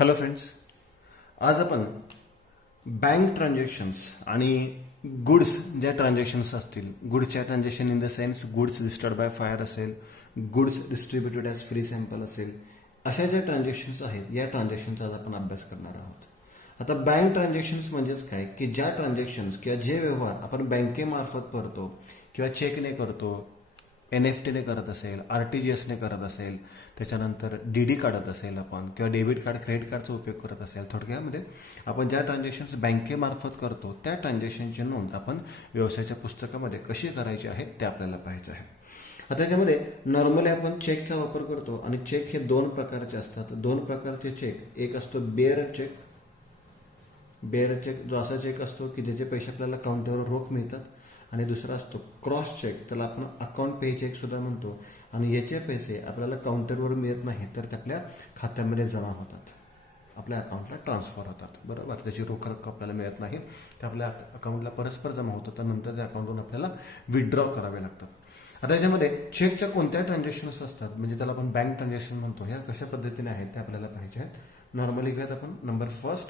Hello friends, आज आपण bank transactions आणि गुड्स ज्या ट्रान्झॅक्शन्स असतील, गुड्सच्या transaction in the sense goods destroyed by fire असेल, goods distributed as free sample असेल, अशा ज्या ट्रान्झॅक्शन्स आहेत या ट्रान्झॅक्शनचा आज आपण अभ्यास करणार आहोत. आता बँक ट्रान्झॅक्शन्स म्हणजेच काय की ज्या ट्रान्झॅक्शन्स किंवा जे व्यवहार आपण बँकेमार्फत करतो किंवा चेकने करतो, NEFTने करत असेल, RTGSने करत असेल, त्याच्यानंतर DD काढत असेल आपण किंवा डेबिट कार्ड क्रेडिट कार्डचा उपयोग करत असेल, थोडक्यामध्ये आपण ज्या ट्रान्झॅक्शन्स बँकेमार्फत करतो त्या ट्रान्झॅक्शनची नोंद आपण व्यवसायाच्या पुस्तकामध्ये कशी करायची आहे ते आपल्याला पाहायचं आहे. आता त्याच्यामध्ये नॉर्मली आपण चेकचा वापर करतो आणि चेक हे दोन प्रकारचे असतात. दोन प्रकारचे चेक, एक असतो बेअर चेक. बेअर चेक जो असा चेक असतो की ज्याचे पैसे आपल्याला काउंटरवर रोख मिळतात, आणि दुसरा असतो क्रॉस चेक, त्याला आपण अकाउंट पे चेक सुद्धा म्हणतो, आणि याचे पैसे आपल्याला काउंटरवर मिळत नाही तर ते आपल्या खात्यामध्ये जमा होतात, आपल्या अकाउंटला ट्रान्सफर होतात. बरोबर, त्याची रोख रक्कम आपल्याला मिळत नाही, ते आपल्या अकाउंटला परस्पर जमा होतं, तर नंतर त्या अकाउंटवरून आपल्याला विथड्रॉ करावे लागतात. आता याच्यामध्ये चेकच्या कोणत्या ट्रान्झॅक्शन्स असतात, म्हणजे त्याला आपण बँक ट्रान्झॅक्शन म्हणतो, ह्या कशा पद्धतीने आहेत ते आपल्याला पाहिजे आहेत. नॉर्मली घेत आपण number first,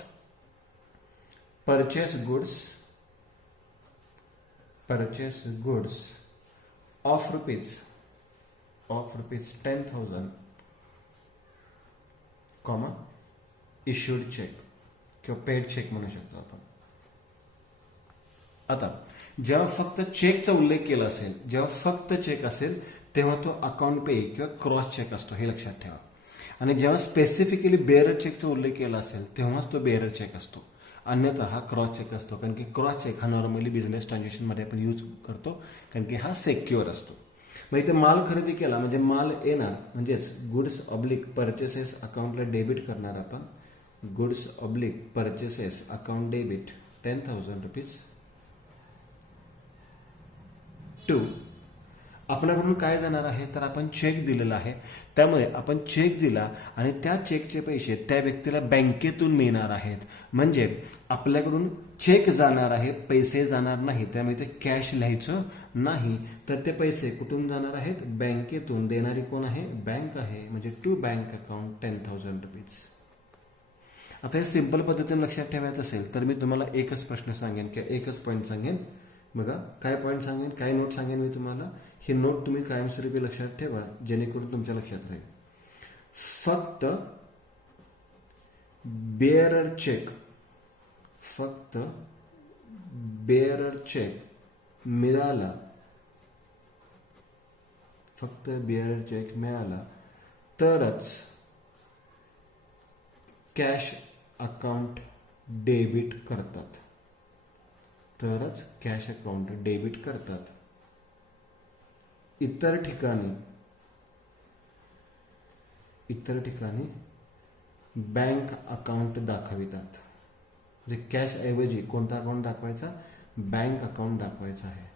purchase goods of rupees 10,000, comma issued cheque किंवा पेड चेक म्हणू शकतो आपण. आता जेव्हा फक्त चेकचा उल्लेख केला असेल, जेव्हा फक्त चेक असेल तेव्हा तो अकाउंट पे किंवा क्रॉस चेक असतो, हे लक्षात ठेवा. आणि जेव्हा स्पेसिफिकली बेअरर चेकचा उल्लेख केला असेल तेव्हाच तो बेअरर चेक असतो, अन्यथा हा क्रॉस चेक असतो. कारण की क्रॉस चेक हा नॉर्मली बिझनेस ट्रान्झॅक्शनमध्ये आपण यूज करतो, कारण की हा सेक्युअर असतो. मग इथे माल खरेदी केला म्हणजे माल येणार, म्हणजेच गुड्स ऑब्लिक परचेसेस अकाउंटला डेबिट करणार आपण. Goods oblique purchases account debit 10,000 rupees. 2, आपल्याकडून काय जाणार आहे, तर आपण चेक दिलेला आहे, त्यामुळे आपण चेक दिला आणि त्या चेकचे पैसे त्या व्यक्तीला बँकेतून मिळणार आहेत. म्हणजे आपल्याकडून चेक जाणार आहे, पैसे जाणार नाही, त्यामुळे ते कॅश लिहायचं नाही, तर ते पैसे कुठून जाणार आहेत, बँकेतून. देणारी कोण आहे, बँक आहे, म्हणजे टू बँक अकाउंट 10,000 रुपीज. आता हे सिंपल पद्धतीने लक्षात ठेवायचं असेल तर मी तुम्हाला एकच प्रश्न सांगेन किंवा एकच पॉईंट सांगेन. बघा काय पॉईंट सांगेन, काय नोट सांगेन मी तुम्हाला. ही नोट तुम्ही कायमस्वरूपी लक्षात ठेवा, जेणेकरून तुमच्या लक्षात राहील. फक्त बेअरर चेक मिळाला, फक्त बेअरर चेक मिळाला तरच कॅश अकाउंट डेबिट करतात, तरच कॅश अकाउंट डेबिट करतात. इतर ठिकाणी बँक अकाउंट दाखवितात. म्हणजे कॅश ऐवजी कोणता अकाउंट दाखवायचा, बँक अकाउंट दाखवायचा आहे.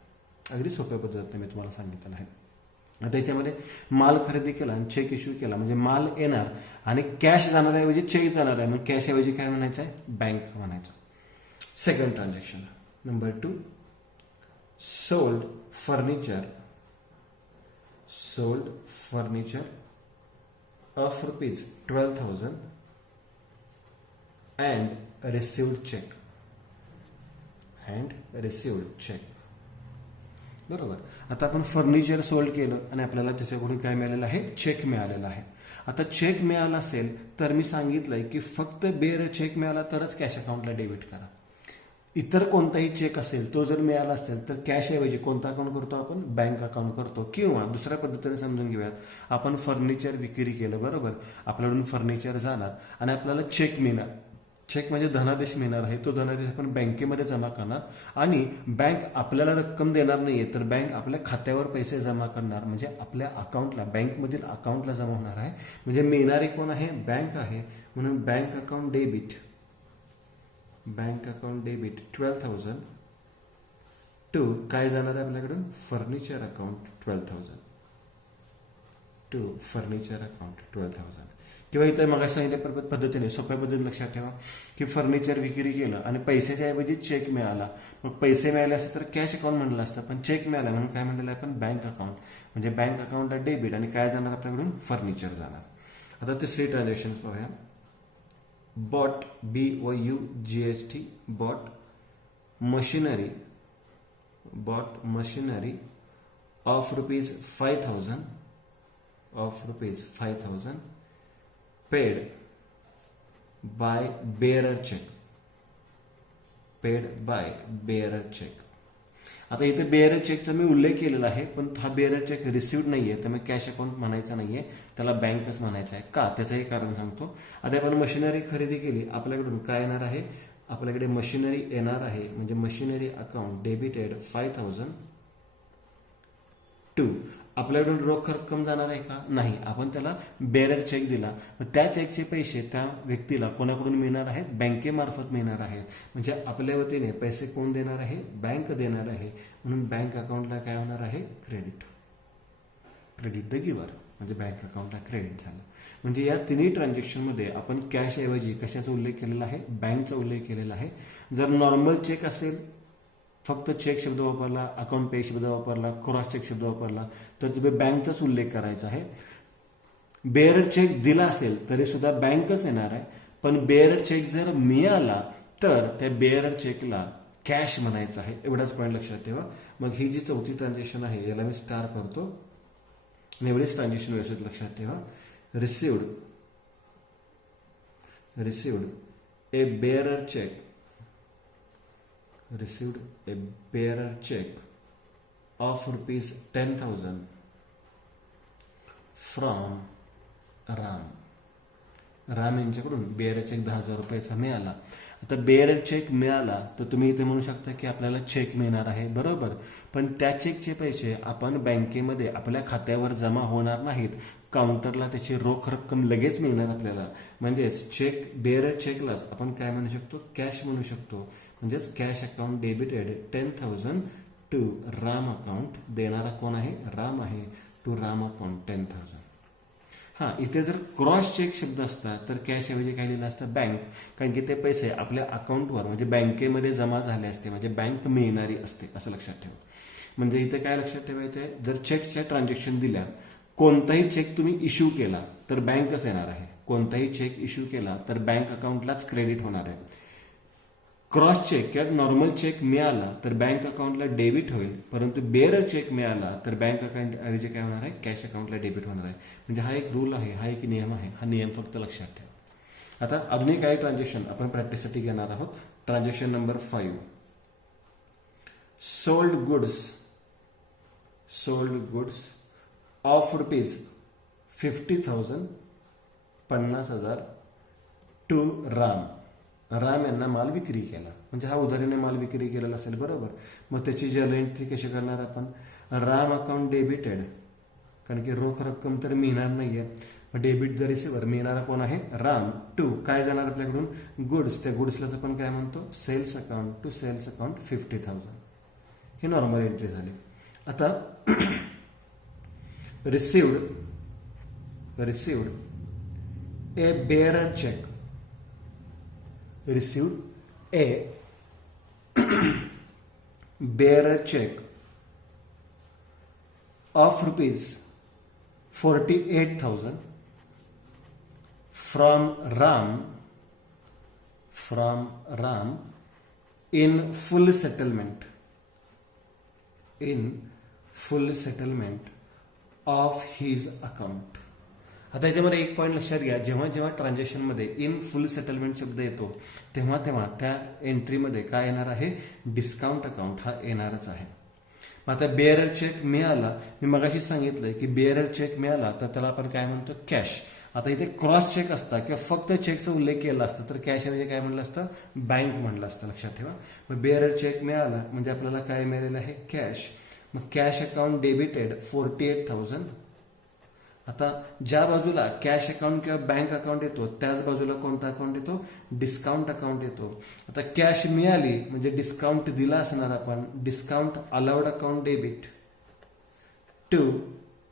अगदी सोप्या पद्धतीने मी तुम्हाला सांगितलं आहे. आता याच्यामध्ये माल खरेदी केला आणि चेक इश्यू केला, म्हणजे माल येणार आणि कॅश जाणार ऐवजी चेक जाणार आहे, मग कॅश ऐवजी काय म्हणायचं आहे, बँक म्हणायचं. Second transaction, number 2, sold furniture of rupees 12,000 and received cheque. बरोबर, आता आपण फर्निचर सोल्ड केलं आणि आपल्याला त्याच्याकडून काय मिळालेलं आहे, चेक मिळालेला आहे. आता चेक मिळाला असेल तर मी सांगितलंय की फक्त बेअर चेक मिळाला तरच कॅश अकाउंटला डेबिट करा. इतर कोणताही चेक असेल तो जर मिळाला असेल तर कॅश ऐवजी कोणता अकाउंट करतो आपण, बँक अकाउंट करतो. किंवा दुसऱ्या पद्धतीने समजून घेऊयात, आपण फर्निचर विक्री केलं, बरोबर, आपल्याकडून फर्निचर जाणार आणि आपल्याला चेक मिळणार. चेक म्हणजे धनादेश मिळणार आहे, तो धनादेश आपण बँकेमध्ये जमा करणार आणि बँक आपल्याला रक्कम देणार नाहीये, तर बँक आपल्या खात्यावर पैसे जमा करणार, म्हणजे आपल्या अकाउंटला, बँकमधील अकाउंटला जमा होणार आहे. म्हणजे मिळणारी कोण आहे, बँक आहे. म्हणून बँक अकाउंट डेबिट 12,000 टू काय जाणार आहे आपल्याकडून, फर्निचर अकाउंट 12,000 किंवा इथे मग सांगितल्या पद्धतीने सोप्या पद्धतीने लक्षात ठेवा की फर्निचर विक्री केलं आणि पैशाच्या ऐवजी चेक मिळाला, मग पैसे मिळाले असते तर कॅश अकाउंट म्हणलं असतं, पण चेक मिळाला म्हणून काय म्हणलेलं आहे आपण, बँक अकाउंट. म्हणजे बँक अकाउंटला डेबिट आणि काय जाणार आपल्याकडून, फर्निचर जाणार. आता तिसरी ट्रान्झॅक्शन पाहूया. bought, BOUGHT, bought machinery of rupees 5,000 paid by bearer check. आता इथे बेअरर चेकचा मी उल्लेख केलेला आहे, पण हा बेअरर चेक रिसिव्ड नाहीये, तर मी कॅश अकाउंट म्हणायचा नाहीये, त्याला बँकच म्हणायचं आहे. का? त्याचंही कारण सांगतो. आता आपण मशिनरी खरेदी केली, आपल्याकडून काय येणार आहे? आपल्याकडे मशिनरी येणार आहे, म्हणजे मशिनरी अकाउंट डेबिटेड 5,000 टू. आपल्याकडून रोख रक्कम जाणार आहे का? नाही. आपण त्याला बेअरर चेक दिला, त्या चेकचे पैसे त्या व्यक्तीला कोणाकडून मिळणार आहेत? बँकेमार्फत मिळणार आहेत. म्हणजे आपल्या वतीने पैसे कोण देणार आहे? बँक देणार आहे. म्हणून बँक अकाउंटला काय होणार आहे? क्रेडिट द गिव्हर, म्हणजे बँक अकाउंटला क्रेडिट झालं. म्हणजे या तिन्ही ट्रान्झॅक्शनमध्ये आपण कॅश ऐवजी कशाचा उल्लेख केलेला आहे? बँकचा उल्लेख केलेला आहे. जर नॉर्मल चेक असेल, फक्त चेक शब्द वापरला, अकाउंट पे शब्द वापरला, क्रॉस चेक शब्द वापरला, तर तुम्ही बँकचाच उल्लेख करायचा आहे. बेअरर चेक दिला असेल तरी सुद्धा बँकच येणार आहे, पण बेअरर चेक जर मिळाला तर त्या बेअरर चेकला कॅश म्हणायचं आहे. एवढाच पॉईंट लक्षात ठेवा. मग ही जी चौथी ट्रान्झॅक्शन आहे याला मी स्टार करतो आणि एवढीच ट्रान्झॅक्शन व्यवस्थित लक्षात ठेवा. Received a bearer cheque of rupees 10,000 from Ram यांच्याकडून बेअरर चेक 10,000 रुपयाचा मिळाला. आता बेअरर चेक मिळाला तर तुम्ही इथे म्हणू शकता की आपल्याला चेक मिळणार आहे, बरोबर. पण त्या चेकचे पैसे आपण बँकेमध्ये आपल्या खात्यावर जमा होणार नाहीत. काउंटरला त्याची रोख रक्कम लगेच मिळणार आपल्याला. म्हणजेच बेअरर चेकलाच आपण काय म्हणू शकतो? कॅश म्हणू शकतो. म्हणजेच cash account debited 10,000 to Ram account. देणारा कोण आहे? राम आहे. To Ram account 10,000. हां, इथे जर क्रॉस चेक शब्द असता तर कॅश ऐवजी काय लिहिलं असतं? बँक. कारण की ते पैसे आपल्या अकाउंटवर म्हणजे बँकेमध्ये जमा झाले असते, म्हणजे बँक मिळणारी असते, असं लक्षात ठेवा. म्हणजे इथे काय लक्षात ठेवायचं आहे? जर चेकच्या ट्रान्झॅक्शन दिल्या, कोणताही चेक तुम्ही इश्यू केला तर बँकच येणार आहे. कोणताही चेक इश्यू केला तर बँक अकाउंटलाच क्रेडिट होणार आहे. क्रॉस चेक किंवा नॉर्मल चेक मिळाला तर बँक अकाउंटला डेबिट होईल, परंतु बेअरर चेक मिळाला तर बँक अकाउंट ऐवजी काय होणार आहे? कॅश अकाउंटला डेबिट होणार आहे. म्हणजे हा एक रूल आहे, हा एक नियम आहे. हा नियम फक्त लक्षात ठेवा. आता अजूनही काही ट्रान्झॅक्शन आपण प्रॅक्टिससाठी घेणार आहोत. Transaction number 5. Sold goods of rupees 50,000 50,000 to Ram यांना माल विक्री केला. म्हणजे हा उधारीने माल विक्री केलेला असेल, बरोबर. मग त्याची जर्नल एंट्री कशी करणार आपण? राम अकाउंट डेबिटेड, कारण की रोख रक्कम तर मिळणार नाहीये. डेबिट द रिसिव्हर, मिळणारा कोण आहे? राम. टू काय जाणार आपल्याकडून? गुड्स. त्या गुड्सलाच आपण काय म्हणतो? Sales account. To sales account 50,000. ही नॉर्मल एंट्री झाली. आता received a bearer cheque. Received a bearer check of rupees 48,000 from Ram in full settlement of his account. आता याच्यामध्ये एक पॉईंट लक्षात घ्या. जेव्हा ट्रान्झॅक्शनमध्ये इन फुल सेटलमेंट शब्द येतो तेव्हा त्या एंट्रीमध्ये काय येणार आहे? डिस्काउंट अकाउंट हा येणारच आहे. आता बेअरर चेक मिळाला, मी मगाशी सांगितलंय की बेअरर चेक मिळाला तर त्याला आपण काय म्हणतो? कॅश. आता इथे क्रॉस चेक असता किंवा फक्त चेकचा उल्लेख केला असता तर कॅश ऐवजी काय म्हणलं असतं? बँक म्हणलं असतं. लक्षात ठेवा. मग बेअरर चेक मिळाला म्हणजे आपल्याला काय मिळालेलं आहे? कॅश. मग कॅश अकाउंट डेबिटेड 48,000. आता ज्या बाजूला कॅश अकाउंट किंवा बँक अकाउंट येतो त्याच बाजूला कोणता अकाउंट येतो? डिस्काउंट अकाउंट येतो. आता कॅश मिळाली म्हणजे डिस्काउंट दिला असणार आपण. Discount allowed account debit to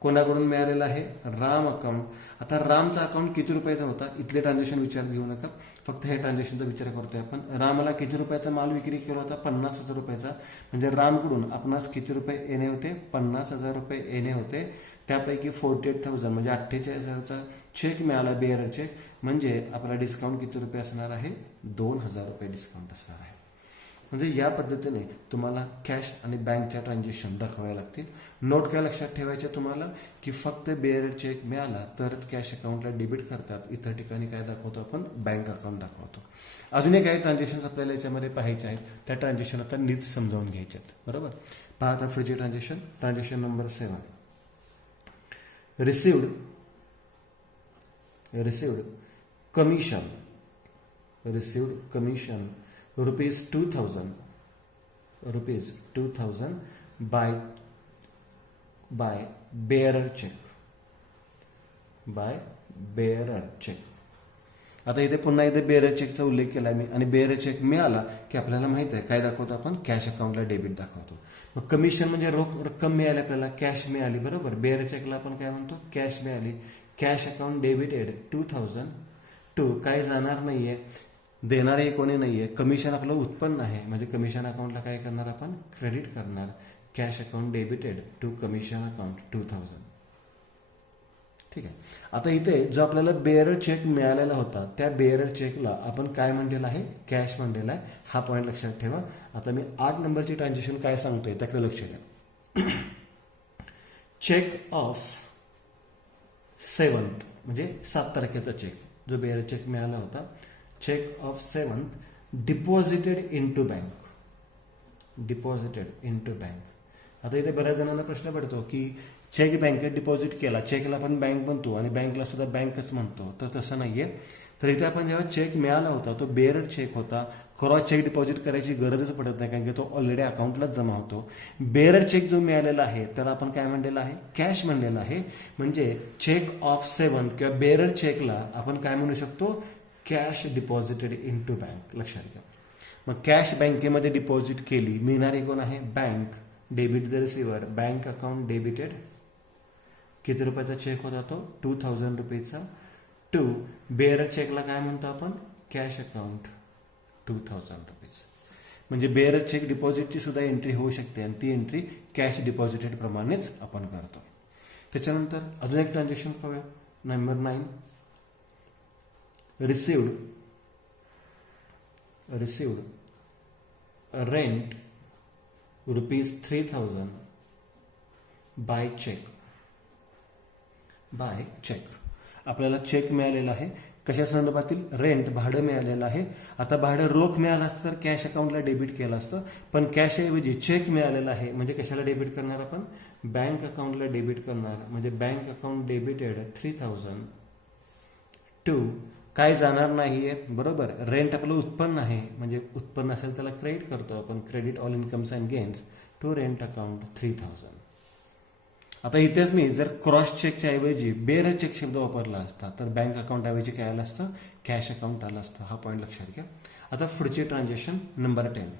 कोणाकडून मिळालेला आहे? राम अकाउंट. आता रामचा अकाउंट किती रुपयाचा होता? इथले ट्रान्झॅक्शन विचार घेऊ नका, फक्त हे ट्रान्झॅक्शनचा विचार करतोय आपण. रामला किती रुपयाचा माल विक्री केला होता? 50,000 रुपयाचा. म्हणजे रामकडून आपणास किती रुपये येणे होते? 50,000 रुपये येणे होते. त्यापैकी 48,000 म्हणजे 48,000चा चेक मिळाला, बेअरर चेक. म्हणजे आपला डिस्काउंट किती रुपये असणार आहे? 2,000 रुपये डिस्काउंट असणार आहे. म्हणजे या पद्धतीने तुम्हाला कॅश आणि बँकच्या ट्रान्झॅक्शन दाखवावे लागतील. नोट काय लक्षात ठेवायचे तुम्हाला की फक्त बेअरर चेक मिळाला तरच कॅश अकाउंटला डेबिट करतात. इतर ठिकाणी काय दाखवतो आपण? बँक अकाउंट दाखवतो. अजूनही काही ट्रान्झॅक्शन आपल्याला याच्यामध्ये पाहायचे आहेत. त्या ट्रान्झॅक्शन आता नीट समजावून घ्यायचे आहेत. बरोबर. पहा आता पुढची transaction number 7. Received commission rupees 2,000 by bearer check. आता इथे पुन्हा इथे बेअरर चेकचा उल्लेख केला मी आणि बेअरर चेक मिळाला की आपल्याला माहित आहे काय दाखवतो आपण? कॅश अकाउंटला डेबिट दाखवतो. मग कमिशन म्हणजे रोख रक्कम मिळाली, आपल्याला कॅश मिळाली. बरोबर. बेअरर चेकला आपण काय म्हणतो? कॅश मिळाली. कॅश अकाउंट डेबिटेड 2,000 टू काय जाणार नाहीये, देणारे कोणी नाहीये. कमिशन आपलं उत्पन्न आहे म्हणजे कमिशन अकाउंटला काय करणार आपण? क्रेडिट करणार. Cash account debited to commission account 2,000. ठीक आहे. आता इथे जो आपल्याला बेअरर चेक मिळालेला होता त्या बेअरर चेकला आपण काय म्हणलेलं आहे? कॅश म्हणलेला आहे. हा पॉईंट लक्षात ठेवा. आता मी 8 नंबरची ट्रान्झॅक्शन काय सांगतोय त्याकडे लक्ष द्या. चेक ऑफ 7th म्हणजे 7 तारखेचा चेक जो बेअरर चेक मिळाला होता. Cheque of 7th deposited into bank. आता इथे बऱ्याच जणांना प्रश्न पडतो की चेक बँकेत डिपॉझिट केला, चेकला पण बँक म्हणतो आणि बँकला सुद्धा बँकच म्हणतो. तर तसं नाहीये. तर इथे आपण जेव्हा चेक मिळाला होता तो बेअरर चेक होता. क्रॉस चेक डिपॉझिट करायची गरजच पडत नाही कारण की तो ऑलरेडी अकाउंटलाच जमा होतो. बेअरर चेक जो मिळालेला आहे त्याला आपण काय म्हणलेलं आहे? कॅश म्हणलेलं आहे. म्हणजे चेक ऑफ 7th किंवा बेअरर चेकला आपण काय म्हणू शकतो? Cash deposited into bank. लक्षात घ्या. मग कॅश बँकेमध्ये डिपॉझिट केली, मिळणारी कोण आहे? Bank. Debit the receiver. Bank account debited. किती रुपयाचा चेक होता तो? 2,000 रुपयेचा. टू बेअरर चेकला काय म्हणतो आपण? Cash account 2,000 rupees. म्हणजे बेअरर चेक डिपॉझिटची सुद्धा एंट्री होऊ शकते आणि ती एंट्री कॅश डिपॉझिटेड प्रमाणेच आपण करतो. त्याच्यानंतर अजून एक ट्रान्झॅक्शन पाहूया. Number 9. Received rent ₹3,000 by cheque. आपल्याला चेक मिळालेला आहे. कशा संदर्भातील? रेंट, भाडं मिळालेलं आहे. आता भाडं रोख मिळालं असतं तर कॅश अकाउंटला डेबिट केलं असतं, पण कॅश ऐवजी चेक मिळालेला आहे म्हणजे कशाला डेबिट करणार आपण? बँक अकाउंटला डेबिट करणार. म्हणजे बँक अकाउंट डेबिटेड 3,000 टू काय जाणार नाहीये. बरोबर. रेंट आपलं उत्पन्न आहे म्हणजे उत्पन्न असेल त्याला क्रेडिट करतो आपण. Credit all incomes and gains to rent account 3,000. आता इथेच मी जर क्रॉस चेकच्या ऐवजी बेअरर चेक शब्द वापरला असता तर बँक अकाउंट ऐवजी काय आलं असतं? कॅश अकाउंट आलं असतं. हा पॉईंट लक्षात घ्या. आता पुढची transaction number 10.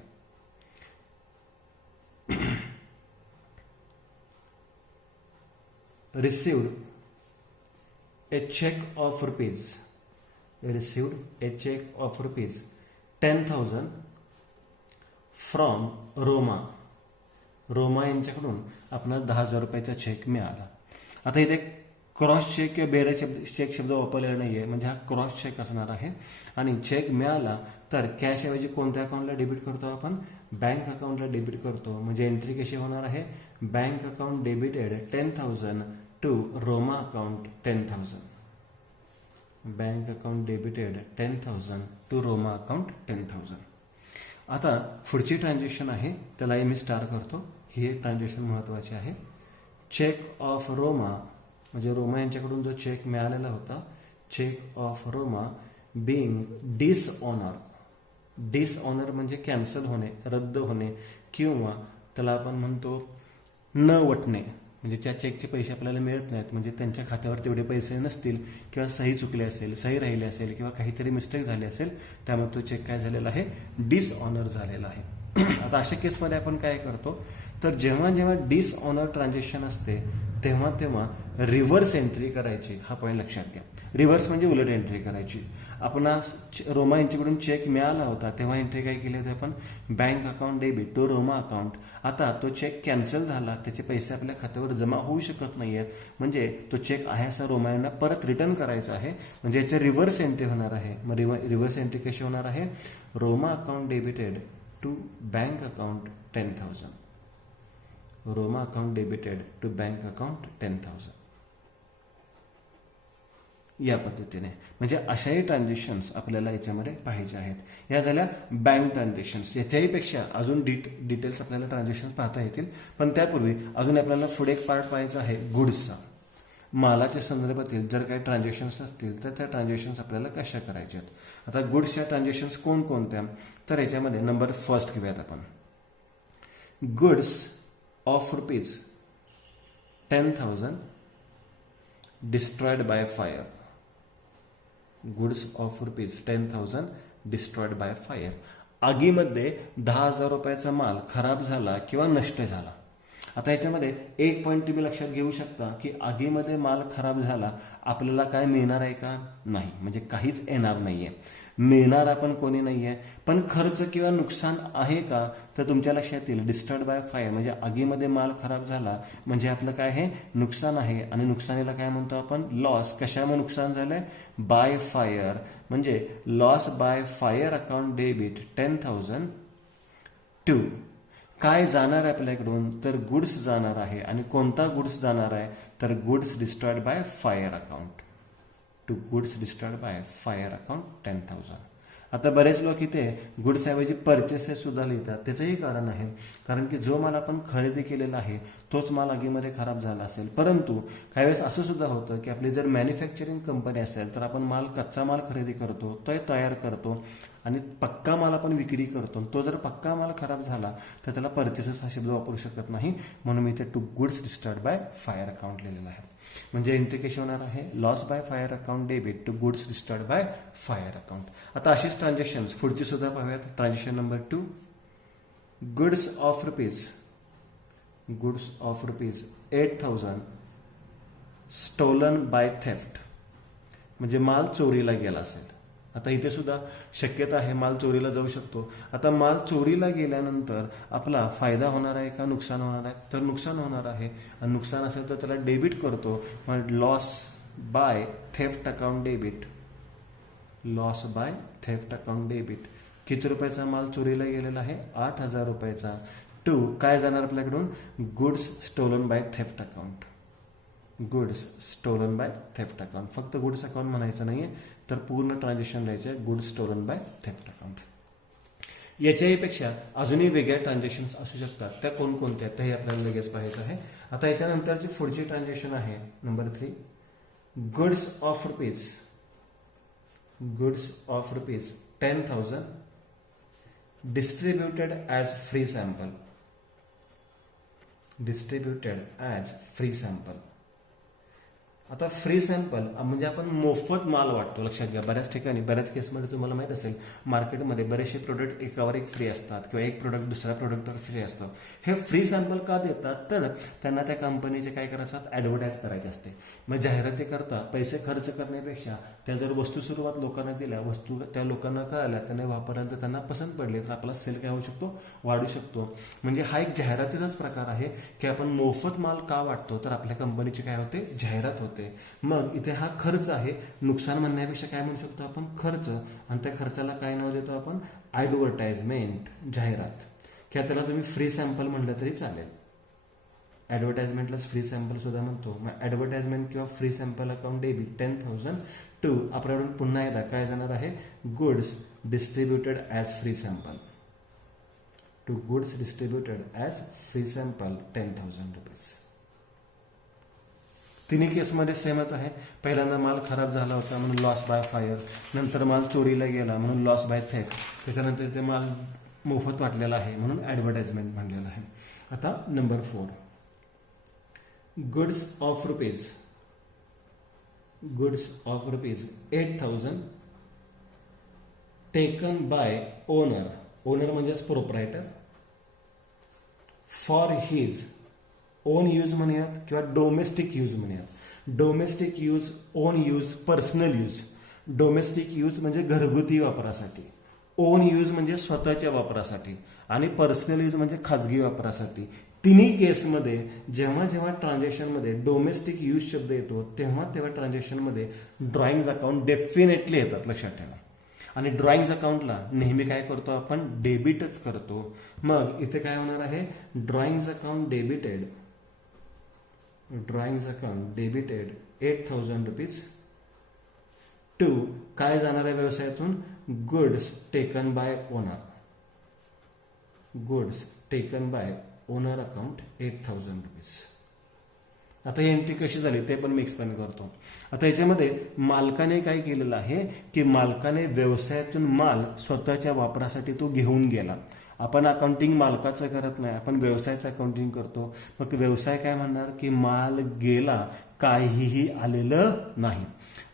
Received a cheque of rupees 10,000 from Roma यांच्याकडून आपल्याला 10,000 रुपयाचा चेक मिळाला. आता इथे क्रॉस चेक किंवा बेअरर चेक शब्द वापरलेला नाहीये म्हणजे हा क्रॉस चेक असणार आहे. आणि चेक मिळाला तर कॅश ऐवजी कोणत्या अकाउंटला डेबिट करतो आपण? बँक अकाउंटला डेबिट करतो. म्हणजे एंट्री कशी होणार आहे? Bank account debited 10,000 to Roma account 10,000. Bank account debited 10,000 to Roma account 10,000. आता पुढची ट्रान्झॅक्शन आहे त्यालाही मी स्टार करतो. ही एक ट्रान्झॅक्शन महत्वाची आहे. चेक ऑफ रोमा म्हणजे रोमा यांच्याकडून जो चेक मिळालेला होता. Cheque of Roma being dishonour म्हणजे कॅन्सल होणे, रद्द होणे किंवा त्याला आपण म्हणतो न वटणे. म्हणजे त्या चेकचे पैसे आपल्याला मिळत नाहीत म्हणजे त्यांच्या खात्यावर तेवढे पैसे नसतील किंवा सही चुकली असेल, सही राहिली असेल किंवा काहीतरी मिस्टेक झाली असेल त्यामुळे तो चेक काय झालेला आहे? डिसऑनर झालेला आहे. आता अशा केसमध्ये आपण काय करतो तर जेव्हा जेव्हा डिसऑनर ट्रान्झॅक्शन असते तेव्हा रिव्हर्स एंट्री करायची. हा पॉईंट लक्षात घ्या. रिव्हर्स म्हणजे उलट एंट्री करायची. आपणास रोमा यांच्याकडून चेक मिळाला होता तेव्हा एंट्री काय केली होती आपण, bank account debit to Roma account. आता तो चेक कॅन्सल झाला, त्याचे पैसे आपल्या खात्यावर जमा होऊ शकत नाही आहेत, म्हणजे तो चेक आहे असा रोमा यांना परत रिटर्न करायचा आहे, म्हणजे याचे रिव्हर्स एंट्री होणार आहे. मग रिव्हर्स एंट्री कशी होणार आहे, Roma account debited to bank account 10,000. Roma account debited to bank account 10,000. या पद्धतीने म्हणजे अशाही ट्रान्झॅक्शन्स आपल्याला याच्यामध्ये पाहिजे आहेत. या झाल्या बँक ट्रान्झॅक्शन्स. याच्याही पेक्षा अजून डिटेल्स आपल्याला ट्रान्झॅक्शन्स पाहता येतील, पण त्यापूर्वी अजून आपल्याला पुढे एक पार्ट पाहायचा आहे गुड्सचा. मालाच्या संदर्भातील जर काही ट्रान्झॅक्शन्स असतील तर त्या ट्रान्झॅक्शन्स आपल्याला कशा करायच्या आहेत. आता गुड्सच्या ट्रान्झॅक्शन्स कोणकोणत्या, तर याच्यामध्ये नंबर फर्स्ट घेऊयात आपण. Goods of rupees 10,000 destroyed by fire. Goods of rupees 10,000 destroyed by fire. आगीमध्ये 10,000 रुपयाचा माल खराब झाला किंवा नष्ट झाला. आता याच्यामध्ये एक पॉईंट तुम्ही लक्षात घेऊ शकता की आगीमध्ये माल खराब झाला, आपल्याला काय मिळणार आहे का, नाही, म्हणजे काहीच येणार नाहीये, मिळणार आपण कोणी नाहीये. पण खर्च किंवा नुकसान आहे का, तर तुमच्या लक्षात येईल डिस्ट्रॉयड बाय फायर म्हणजे आगीमध्ये माल खराब झाला म्हणजे आपलं काय आहे, नुकसान आहे. आणि नुकसानीला काय म्हणतो आपण, लॉस. कशामुळे नुकसान झालंय, बाय फायर, म्हणजे loss by fire account debit 10,000 to काय जाणार आहे आपल्याकडून, तर गुड्स जाणार आहे. आणि कोणता गुड्स जाणार आहे, तर goods destroyed by fire account to goods destroyed by fire account 10,000. आता बरेच लोक इथे गुड्स ऐवजी परचेसेस सुद्धा लिहितात. त्याचंही कारण आहे, कारण की जो माल आपण खरेदी केलेला आहे तोच माल आगीमध्ये खराब झाला असेल. परंतु काही वेळेस असं सुद्धा होतं की आपली जर मॅन्युफॅक्चरिंग कंपनी असेल तर आपण कच्चा माल खरेदी करतो, तो तयार करतो आणि पक्का माल आपण विक्री करतो. तो जर पक्का माल खराब झाला तर त्याला परचेसेस हा शब्द वापरू शकत नाही, म्हणून मी इथे to goods destroyed by fire account लिहिलेला आहे. म्हणजे एंट्री कशी होणार आहे, loss by fire account debit to goods destroyed by fire account. आता अशीच ट्रान्झॅक्शन्स पुढची सुद्धा पाहूयात. Transaction number 2, goods of rupees 8,000 stolen by theft, म्हणजे माल चोरीला गेला असेल. आता इथे सुद्धा शक्यता आहे माल चोरीला जाऊ शकतो. आता माल चोरीला गेल्यानंतर आपला फायदा होणार आहे का नुकसान होणार आहे, तर नुकसान होणार आहे. आणि नुकसान असेल तर त्याला डेबिट करतो, मग loss by theft account debit. Loss by theft account debit. किती रुपयाचा माल चोरीला गेलेला आहे, 8,000 रुपयाचा. टू काय जाणार आपल्याकडून, goods stolen by theft account. Goods stolen by theft account. फक्त गुड्स अकाउंट म्हणायचं नाहीये, तर पूर्ण ट्रान्झॅक्शन लिहायचे आहे, goods stolen by theft account. याच्याही पेक्षा अजूनही वेगळ्या ट्रान्झॅक्शन्स असू शकतात, त्या कोणकोणत्या ते आपल्याला लगेच पाहायचं आहे. आता याच्यानंतरची पुढची ट्रान्झॅक्शन आहे number 3, goods of rupees 10,000 distributed as free sample. Distributed as free sample. आता फ्री सॅम्पल म्हणजे आपण मोफत माल वाटतो. लक्षात घ्या, बऱ्याच ठिकाणी बऱ्याच केसमध्ये तुम्हाला माहित असेल मार्केटमध्ये बरेचसे प्रोडक्ट एकावर एक फ्री असतात किंवा एक प्रोडक्ट दुसऱ्या प्रोडक्टवर फ्री असतं. हे फ्री सॅम्पल का देतात, तर त्यांना त्या कंपनीचे काय करायचं, ॲडव्हर्टाईज करायचे असते. मग जाहिराती करता पैसे खर्च करण्यापेक्षा त्या जर वस्तू सुरुवात लोकांना दिल्या, वस्तू त्या लोकांना कळाल्या, त्यांना वापरल्यानंतर त्यांना पसंत पडले, तर आपला सेल काय होऊ शकतो, वाढू शकतो. म्हणजे हा एक जाहिरातीचाच प्रकार आहे की आपण मोफत माल का वाटतो, तर आपल्या कंपनीची काय होते, जाहिरात होते. मग इथे हा खर्च आहे, नुकसान म्हणण्यापेक्षा काय म्हणू शकतो आपण, खर्च. आणि त्या खर्चाला काय नाव देतो आपण, ॲडव्हर्टाइजमेंट, जाहिरात. किंवा त्याला तुम्ही फ्री सॅम्पल म्हणलं तरी चालेल. ॲडव्हर्टाइजमेंटलाच फ्री सॅम्पल सुद्धा म्हणतो. मग ॲडव्हर्टाइजमेंट किंवा free sample account debit 10,000 to आपल्याकडून पुन्हा एकदा काय जाणार आहे, goods distributed as free sample. To goods distributed as free sample 10,000 rupees. तिन्ही केसमध्ये सेमच आहे. पहिल्यांदा माल खराब झाला होता म्हणून लॉस बाय फायर, नंतर माल चोरीला गेला म्हणून लॉस बाय थेफ्ट, त्याच्यानंतर ते माल मोफत वाटलेला आहे म्हणून ॲडव्हर्टाइजमेंट म्हणलेलं आहे. आता number 4, goods of rupees 8,000 taken by owner. Owner म्हणजेच proprietor for his own use म्हणूयात किंवा डोमेस्टिक यूज म्हणूयात. Domestic use, own use, personal use. Domestic use म्हणजे घरगुती वापरासाठी, ओन यूज म्हणजे स्वतःच्या वापरासाठी, आणि पर्सनल यूज म्हणजे खाजगी वापरासाठी. तिन्ही केसमध्ये जेव्हा जेव्हा ट्रान्झॅक्शनमध्ये डोमेस्टिक यूज शब्द येतो तेव्हा तेव्हा ट्रान्झॅक्शनमध्ये ड्रॉइंग अकाउंट डेफिनेटली येतात, लक्षात ठेवा. आणि ड्रॉइंग अकाउंटला नेहमी काय करतो आपण, डेबिटच करतो. मग इथे काय होणार आहे, drawing account debited, drawing account debited 8,000 rupees to काय जाणार आहे व्यवसायातून, goods taken by owner, goods taken by owner account 8,000 rupees. आता ही एंट्री कशी झाली ते पण मी एक्सप्लेन करतो. आता याच्यामध्ये मालकाने काय केलेलं आहे की मालकाने व्यवसायातून माल स्वतःच्या वापरासाठी तो घेऊन गेला. आपण अकाउंटिंग मालकाचं करत नाही, आपण व्यवसायाचं अकाउंटिंग करतो. मग व्यवसाय काय म्हणणार की माल गेला, काहीही आलेलं नाही.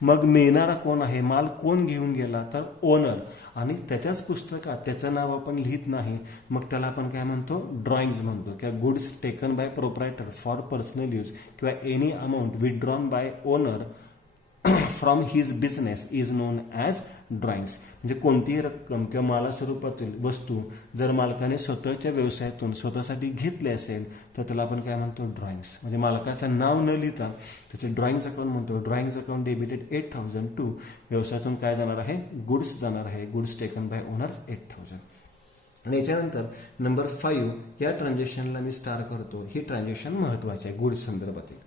मग नेणारा कोण आहे, माल कोण घेऊन गेला, तर ओनर. आणि त्याच्याच पुस्तकात त्याचं नाव आपण लिहित नाही, मग त्याला आपण काय म्हणतो, ड्रॉइंग्स म्हणतो. किंवा goods taken by proprietor for personal use किंवा any amount withdrawn by owner from his business is known as drawings. म्हणजे कोणतीही रक्कम किंवा माला स्वरूपातील वस्तू जर मालकाने स्वतःच्या व्यवसायातून स्वतःसाठी घेतली असेल तर त्याला आपण काय म्हणतो, ड्रॉइंग्स. म्हणजे मालकाचं नाव न लिहिता त्याचे ड्रॉइंग्स अकाउंट म्हणतो. ड्रॉइंग्स अकाउंट डेबिटेड 8,000 टू व्यवसायातून काय जाणार आहे, गुड्स जाणार आहे, गुड्स टेकन बाय ओनर 8,000. आणि याच्यानंतर नंबर 5 या ट्रान्झॅक्शनला मी स्टार करतो. ही ट्रान्झॅक्शन महत्वाची आहे गुड्स संदर्भातील.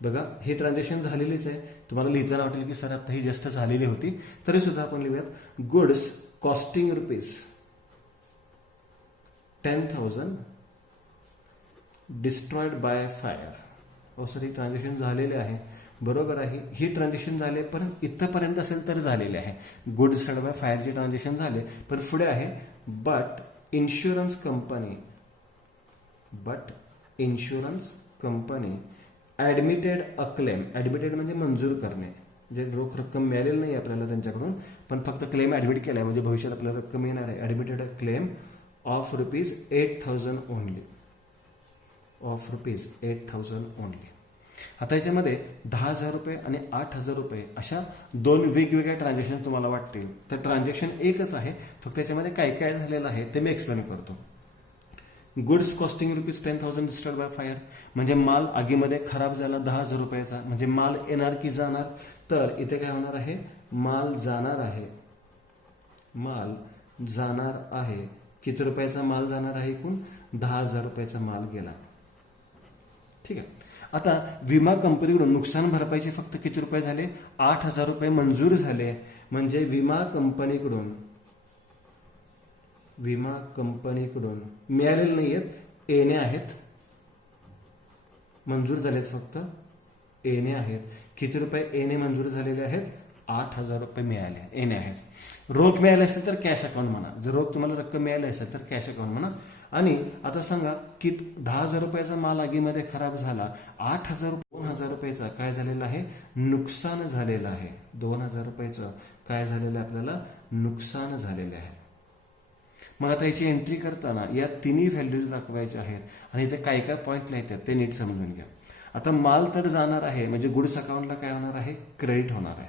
बघा हे ट्रान्झॅक्शन झालेलीच आहे. तुम्हाला लिहिताना वाटेल की सर आता ही जस्ट झालेली होती, तरी सुद्धा आपण लिहूयात goods costing rupees 10,000 destroyed by fire. हो सर ही ट्रान्झॅक्शन झालेले आहे, बरोबर आहे. ही ट्रान्झॅक्शन झाले पण इथपर्यंत असेल तर झालेले आहे. गुड डिस्ट्रॉइड बाय फायरची ट्रान्झॅक्शन झाले, पण पुढे आहे but insurance company admitted a claim. Admitted म्हणजे मंजूर करणे, म्हणजे रोख रक्कम मिळालेली नाही आपल्याला त्यांच्याकडून, पण फक्त क्लेम ऍडमिट केलाय म्हणजे भविष्यात आपल्याला रक्कम येणार आहे. Admitted a claim of rupees 8,000 only, of rupees 8,000 only. आता याच्यामध्ये 10,000 रुपये आणि 8,000 रुपये अशा दोन वेगवेगळ्या ट्रान्झॅक्शन तुम्हाला वाटतील, तर ट्रान्झॅक्शन एकच आहे, फक्त त्याच्यामध्ये काय काय झालेलं आहे ते मी एक्सप्लेन करतो. Goods costing rupees 10,000 destroyed bye fire म्हणजे माल आगीमध्ये खराब झाला 10,000 रुपयाचा, म्हणजे माल येणार की जाणार, तर इथे काय होणार आहे, माल जाणार आहे, माल जाणार आहे. किती रुपयाचा माल जाणार आहे, एकूण 10,000 रुपयाचा माल गेला. ठीक आहे. आता विमा कंपनीकडून नुकसान भरपाईचे फक्त किती रुपये झाले, 8,000 रुपये मंजूर झाले. म्हणजे विमा कंपनीकडून मिळालेले नाही आहेत, येणे आहेत, मंजूर झालेत, फक्त येणे आहेत. किती रुपये येणे मंजूर झालेले आहेत, 8,000 रुपये मिळाले, येणे आहेत. रोख मिळाले असेल तर कॅश अकाउंट म्हणा, जर रोख तुम्हाला रक्कम मिळाली असेल तर कॅश अकाउंट म्हणा. आणि आता सांगा की 10,000 रुपयाचा माल आगीमध्ये खराब झाला, 2,000 रुपयाचा काय झालेला आहे, नुकसान झालेलं आहे. 2,000 रुपयाचं काय झालेलं आहे, आपल्याला नुकसान झालेले आहे. मग आता याची एंट्री करताना या तिन्ही व्हॅल्यूज दाखवायच्या आहेत आणि इथे काय काय पॉईंट लिहायचे ते नीट समजून घ्या. आता माल तर जाणार आहे म्हणजे गुड्स अकाउंटला काय होणार आहे, क्रेडिट होणार आहे.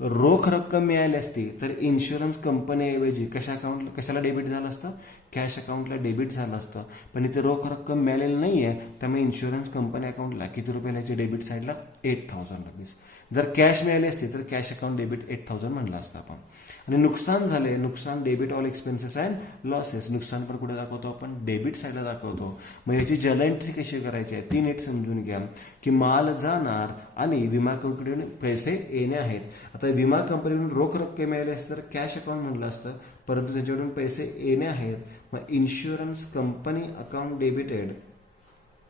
रोख रक्कम मिळाली असती तर इन्शुरन्स कंपनीऐवजी कशाला डेबिट झालं असतं, कॅश अकाउंटला डेबिट झालं असतं. पण इथे रोख रक्कम मिळालेली नाहीये, त्यामुळे इन्शुरन्स कंपनी अकाउंटला किती रुपये लिहायचे डेबिट साईडला, 8,000 रुपीज. जर कॅश मिळाली असती तर कॅश अकाउंट डेबिट 8,000 म्हणलं असतं आपण. आणि नुकसान झाले, नुकसान debit all expenses and losses. नुकसान पण कुठे दाखवतो आपण, डेबिट साईडला दाखवतो. मग याची जर्नल एंट्री कशी करायची आहे ती नीट समजून घ्या की माल जाणार आणि विमा कंपनीकडून पैसे येणे आहेत. आता विमा कंपनीकडून रोख रक्कम मिळाली असते तर कॅश अकाउंट म्हणलं असतं, परंतु त्यांच्याकडून पैसे येणे आहेत. मग इन्शुरन्स कंपनी अकाउंट डेबिटेड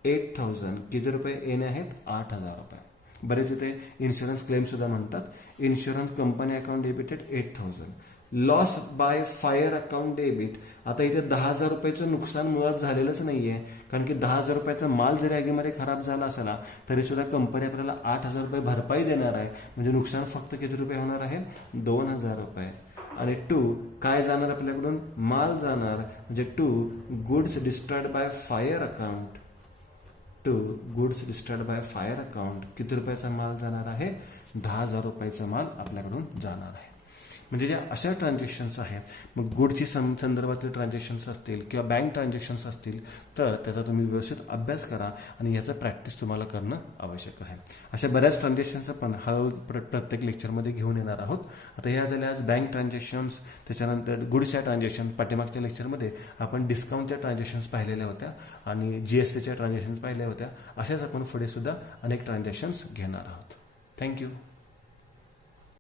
8,000, किती रुपये येणे आहेत, 8,000 रुपये. बरेच इथे इन्शुरन्स क्लेम सुद्धा म्हणतात. Insurance company account debited 8,000. Loss by fire account debit. आता इथे 10,000 रुपयाचं नुकसान मुळात झालेलंच नाहीये, कारण की 10,000 रुपयाचा माल जरी आगीमध्ये खराब झाला असला तरी सुद्धा कंपनी आपल्याला 8,000 रुपये भरपाई देणार आहे. म्हणजे नुकसान फक्त किती रुपये होणार आहे, 2,000 रुपये. आणि 2 काय जाणार आपल्याकडून, माल जाणार. म्हणजे 2 goods destroyed bye fire account, 2 goods destroyed bye fire account. किती रुपयाचा माल जाणार आहे, 10,000 रुपयाचा माल आपल्याकडून जाणार आहे. म्हणजे ज्या अशा ट्रान्झॅक्शन्स आहेत, मग गुडची संदर्भातील ट्रान्झॅक्शन्स असतील किंवा बँक ट्रान्झॅक्शन्स असतील, तर त्याचा तुम्ही व्यवस्थित अभ्यास करा आणि याचं प्रॅक्टिस तुम्हाला करणं आवश्यक आहे. अशा बऱ्याच ट्रान्झॅक्शन्स आपण हळूहळू प्रत्येक लेक्चरमध्ये घेऊन येणार आहोत. आता ह्या झाल्या आज बँक ट्रान्झॅक्शन्स, त्याच्यानंतर गुड्सच्या ट्रान्झॅक्शन. पाठीमागच्या लेक्चरमध्ये आपण डिस्काउंटच्या ट्रान्झॅक्शन्स पाहिलेल्या होत्या आणि GSTच्या ट्रान्झॅक्शन्स पाहिल्या होत्या. अशाच आपण पुढे सुद्धा अनेक ट्रान्झॅक्शन्स घेणार आहोत. थँक्यू.